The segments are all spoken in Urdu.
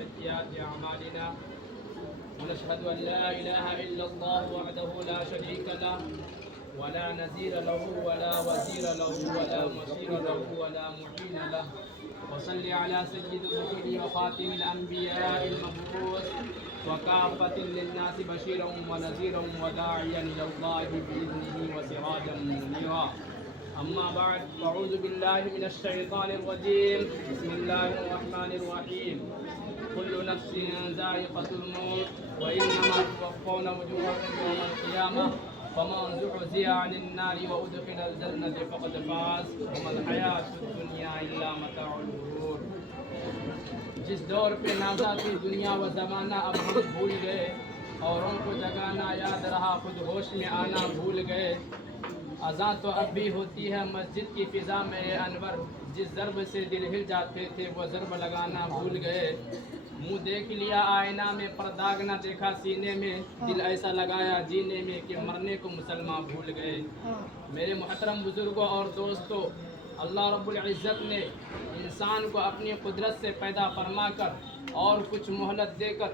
سيئات أعمالنا ونشهد أن لا إله إلا الله وحده لا شريك له ولا نذير له ولا وزير له ولا مصير له ولا معين له وصل على سيد الرسل وخاتم الأنبياء المبعوث وكافة للناس بشيرا ونذيرا وداعيا إلى الله بإذنه وسراجا منيرا. أما بعد فأعوذ بالله من الشيطان الرجيم. بسم الله الرحمن الرحيم. كل نفس ذائقة الموت وإنما توفون أجوركم يوم القيامة فمن زحزح عن النار وأدخل الجنة فقد فاز وما الحياة الدنيا إلا متاع الغرور. جس دور پہ نازا تھی دنیا و زمانہ اب ہم بھول گئے، اوروں کو جگانا یاد رہا خود ہوش میں آنا بھول گئے. اذان تو اب بھی ہوتی ہے مسجد کی فضا میں انور، جس ضرب سے دل ہل جاتے تھے وہ ضرب لگانا بھول گئے. منہ دیکھ لیا آئینہ میں پر داغ نہ دیکھا سینے میں، دل ایسا لگایا جینے میں کہ مرنے کو مسلمان بھول گئے. میرے محترم بزرگوں اور دوستوں، اللہ رب العزت نے انسان کو اپنی قدرت سے پیدا فرما کر اور کچھ مہلت دے کر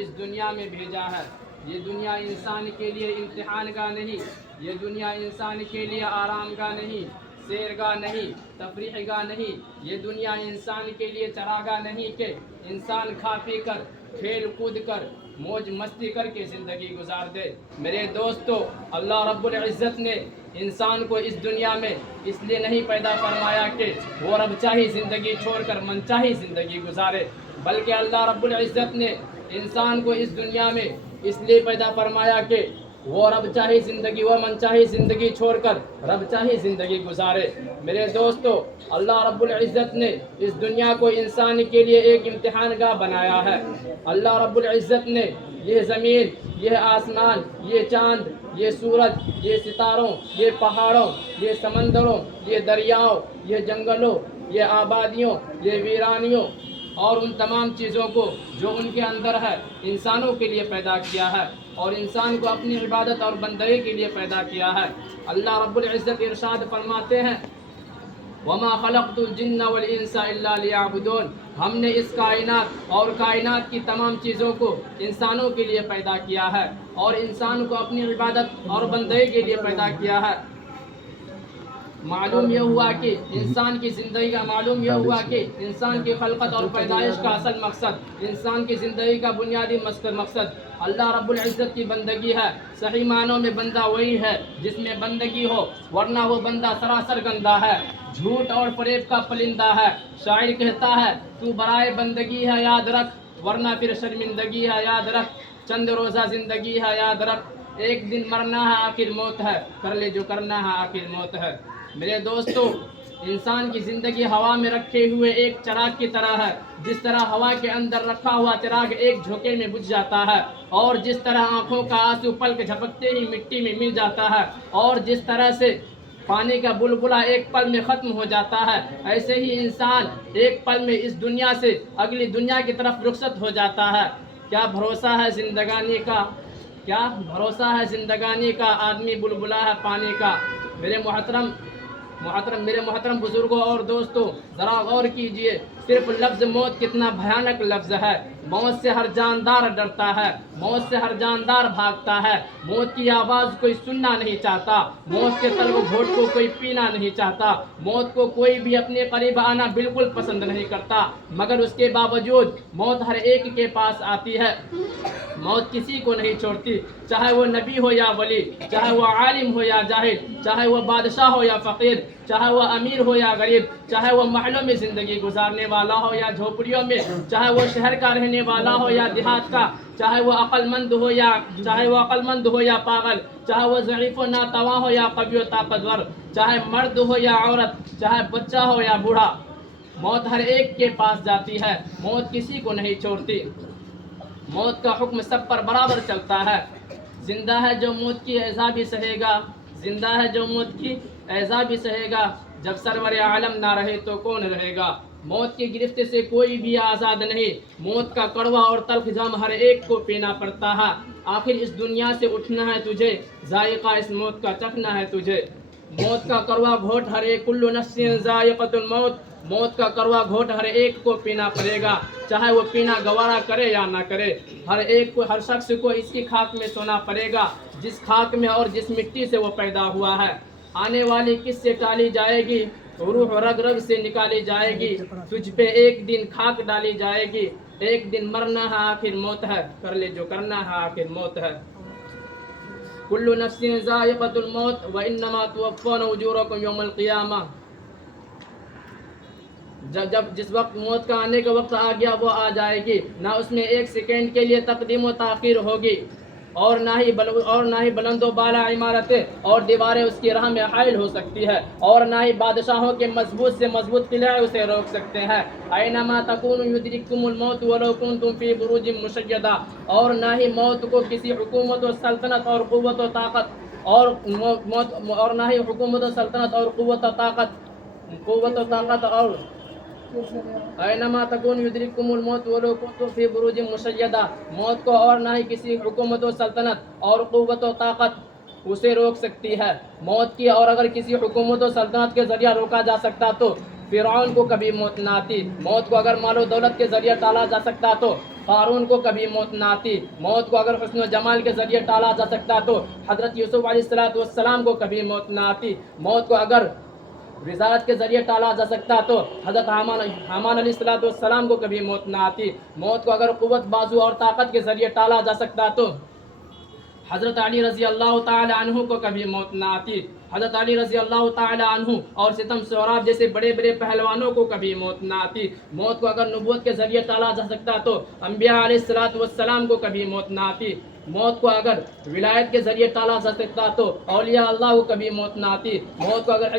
اس دنیا میں بھیجا ہے. یہ دنیا انسان کے لیے امتحان کا نہیں، یہ دنیا انسان کے لیے آرام کا نہیں، سیر گاہ نہیں، تفریح گاہ نہیں. یہ دنیا انسان کے لیے چراگاہ نہیں کہ انسان کھا پی کر کھیل کود کر موج مستی کر کے زندگی گزار دے. میرے دوستو، اللہ رب العزت نے انسان کو اس دنیا میں اس لیے نہیں پیدا فرمایا کہ وہ رب چاہی زندگی چھوڑ کر من چاہی زندگی گزارے، بلکہ اللہ رب العزت نے انسان کو اس دنیا میں اس لیے پیدا فرمایا کہ وہ رب چاہی زندگی وہ من چاہی زندگی چھوڑ کر رب چاہی زندگی گزارے. میرے دوستو، اللہ رب العزت نے اس دنیا کو انسان کے لیے ایک امتحان گاہ بنایا ہے. اللہ رب العزت نے یہ زمین، یہ آسمان، یہ چاند، یہ سورج، یہ ستاروں، یہ پہاڑوں، یہ سمندروں، یہ دریاؤں، یہ جنگلوں، یہ آبادیوں، یہ ویرانیوں اور ان تمام چیزوں کو جو ان کے اندر ہے انسانوں کے لیے پیدا کیا ہے اور انسان کو اپنی عبادت اور بندگی کے لیے پیدا کیا ہے. اللہ رب العزت ارشاد فرماتے ہیں، وَمَا خَلَقْتُ الْجِنَّ وَالْإِنسَ إِلَّا لِيَعْبُدُونَ. ہم نے اس کائنات اور کائنات کی تمام چیزوں کو انسانوں کے لیے پیدا کیا ہے اور انسان کو اپنی عبادت اور بندگی کے لیے پیدا کیا ہے. معلوم یہ ہوا کہ انسان کی زندگی کا انسان کی خلقت اور پیدائش کا اصل مقصد، انسان کی زندگی کا بنیادی مقصد اللہ رب العزت کی بندگی ہے. صحیح معنوں میں بندہ وہی ہے جس میں بندگی ہو، ورنہ وہ بندہ سراسر گندہ ہے، جھوٹ اور فریب کا پلندہ ہے. شاعر کہتا ہے، تو برائے بندگی ہے یاد رکھ، ورنہ پھر شرمندگی ہے یاد رکھ. چند روزہ زندگی ہے یاد رکھ، ایک دن مرنا ہے آخر موت ہے، کر لے جو کرنا ہے آخر موت ہے. میرے دوستو، انسان کی زندگی ہوا میں رکھے ہوئے ایک چراغ کی طرح ہے. جس طرح ہوا کے اندر رکھا ہوا چراغ ایک جھونکے میں بجھ جاتا ہے، اور جس طرح آنکھوں کا آنسو پلک جھپکتے ہی مٹی میں مل جاتا ہے، اور جس طرح سے پانی کا بلبلہ ایک پل میں ختم ہو جاتا ہے، ایسے ہی انسان ایک پل میں اس دنیا سے اگلی دنیا کی طرف رخصت ہو جاتا ہے. کیا بھروسہ ہے زندگانی کا، کیا بھروسہ ہے زندگانی کا، آدمی بلبلہ ہے پانی کا. میرے محترم بزرگوں اور دوستوں، ذرا غور کیجئے، صرف لفظ موت کتنا بھیانک لفظ ہے. موت سے ہر جاندار ڈرتا ہے، موت سے ہر جاندار بھاگتا ہے. موت کی آواز کوئی سننا نہیں چاہتا، موت کے تلخ گھونٹ کو کوئی پینا نہیں چاہتا. موت کو کوئی بھی اپنے قریب آنا بالکل پسند نہیں کرتا، مگر اس کے باوجود موت ہر ایک کے پاس آتی ہے. موت کسی کو نہیں چھوڑتی، چاہے وہ نبی ہو یا ولی، چاہے وہ عالم ہو یا جاہل، چاہے وہ بادشاہ ہو یا فقیر، چاہے وہ امیر ہو یا غریب، چاہے وہ محلوں میں زندگی گزارنے والا ہو یا جھوپڑیوں میں، چاہے وہ شہر کا رہنے والا ہو یا دیہات کا، چاہے وہ عقل مند ہو یا پاگل، چاہے وہ ضعیف و ناتواں ہو یا قوی و طاقتور، چاہے مرد ہو یا عورت، چاہے بچہ ہو یا بوڑھا. موت ہر ایک کے پاس جاتی ہے، موت کسی کو نہیں چھوڑتی. موت کا حکم سب پر برابر چلتا ہے. زندہ ہے جو موت کی ایذا بھی سہے گا، زندہ ہے جو موت کی ایذا بھی سہے گا. جب سرور عالم نہ رہے تو کون رہے گا. موت کی گرفت سے کوئی بھی آزاد نہیں. موت کا کڑوا اور تلخ جام ہر ایک کو پینا پڑتا ہے. آخر اس دنیا سے اٹھنا ہے تجھے، ذائقہ اس موت کا چکھنا ہے تجھے. موت کا کڑوا گھونٹ ہر ایک، کل نفس ذائقۃ الموت. موت کا کروا گھونٹ ہر ایک کو پینا پڑے گا، چاہے وہ پینا گوارا کرے یا نہ کرے۔ ہر شخص کو اسی خاک میں سونا پڑے گا جس خاک میں اور جس مٹی سے وہ پیدا ہوا ہے۔ آنے والی کس سے ٹالی جائے گی، روح رگ رگ سے نکالی جائے گی، تجھ پہ ایک دن خاک ڈالی جائے گی، ایک دن مرنا ہے آخر موت ہے، کر لے جو کرنا ہے آخر موت ہے۔ کل نفس ذائقۃ الموت وانما توفون اجورکم یوم القیامہ۔ جس وقت موت کا آنے کا وقت آ گیا وہ آ جائے گی، نہ اس میں ایک سیکنڈ کے لیے تقدیم و تاخیر ہوگی، اور نہ ہی بلند و بالا عمارتیں اور دیواریں اس کی راہ میں حائل ہو سکتی ہے، اور نہ ہی بادشاہوں کے مضبوط سے مضبوط قلعے اسے روک سکتے ہیں۔ اینما تکونوا یدرککم الموت ولو کنتم فی بروج مشیدہ۔ اور نہ ہی موت کو کسی حکومت و سلطنت اور قوت و طاقت اور نہ ہی حکومت و سلطنت اور قوت و طاقت اور اینما تکون یدرککم الموت ولو کنتم فی بروج مشیدہ۔ موت کو اور نہ ہی کسی حکومت و سلطنت اور قوت و طاقت اسے روک سکتی ہے۔ موت کی اور اگر کسی حکومت و سلطنت کے ذریعہ روکا جا سکتا تو فرعون کو کبھی موت نہ آتی۔ موت کو اگر مال و دولت کے ذریعے ٹالا جا سکتا تو قارون کو کبھی موت نہ آتی۔ موت کو اگر حسن و جمال کے ذریعے ٹالا جا سکتا تو حضرت یوسف علیہ السلام کو کبھی موت نہ آتی۔ موت کو اگر وزارت کے ذریعے ٹالا جا سکتا تو حضرت حامان علیہ السلام کو کبھی موت نہ آتی۔ موت کو اگر قوت بازو اور طاقت کے ذریعے ٹالا جا سکتا تو حضرت علی رضی اللہ تعالی عنہ کو کبھی موت نہ آتی۔ حضرت علی رضی اللہ تعالی عنہ اور ستم سوراب جیسے بڑے بڑے پہلوانوں کو کبھی موت نہ آتی۔ موت کو اگر نبوت کے ذریعے ٹالا جا سکتا تو انبیاء علیہ السلام کو کبھی موت نہ آتی۔ موت کو اگر ولایت کے ذریعے ٹالا جا سکتا تو اولیاء اللہ کو کبھی موت نہ آتی۔ موت کو اگر